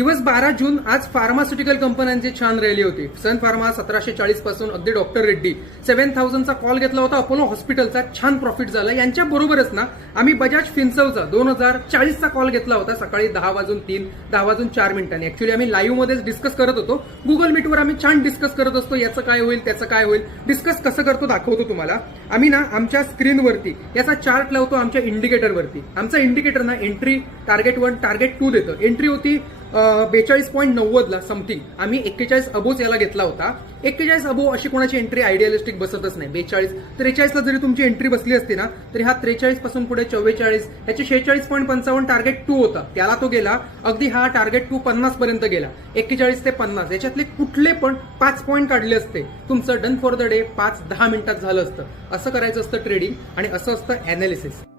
दिवस 12 जून आज फार्मास्युटिकल कंपन्यांची छान रॅली होती. सन फार्मा 1740 पासून अगदी डॉक्टर रेड्डी 7000चा कॉल घेतला होता. अपोलो हॉस्पिटलचा छान प्रॉफिट झाला. यांच्या बरोबरच ना आम्ही बजाज फिन्सर्वचा 2040चा कॉल घेतला होता सकाळी 10:03 10:04 ऍक्च्युली आम्ही लाईव्ह मध्येच डिस्कस करत होतो. गुगल मीटवर आम्ही छान डिस्कस करत असतो. याचं काय होईल त्याचं काय होईल डिस्कस कसं करतो दाखवतो तुम्हाला. आम्ही ना आमच्या स्क्रीनवरती याचा चार्ट लावतो आमच्या इंडिकेटरवरती. आमचा इंडिकेटर ना एंट्री टार्गेट 1 टार्गेट 2 देतं. एंट्री होती 42.90 ला समथिंग. आम्ही 41 अबोच याला घेतला होता. 41 अबो अशी कोणाची एंट्री आयडियालिस्टिक बसतच नाही. 42 43 ला जरी तुमची एंट्री बसली असती ना तरी हा 43 पासून पुढे 44 ह्याची 46.55 टार्गेट 2 होता. त्याला तो गेला अगदी हा टार्गेट 2 50 पर्यंत गेला. 41 ते 50 याच्यातले कुठले पण 5 पॉईंट काढले असते तुमचं डन फॉर द डे 5-10 मिनिटात झालं असतं. असं करायचं असतं ट्रेडिंग आणि असं असतं अनालिसिस.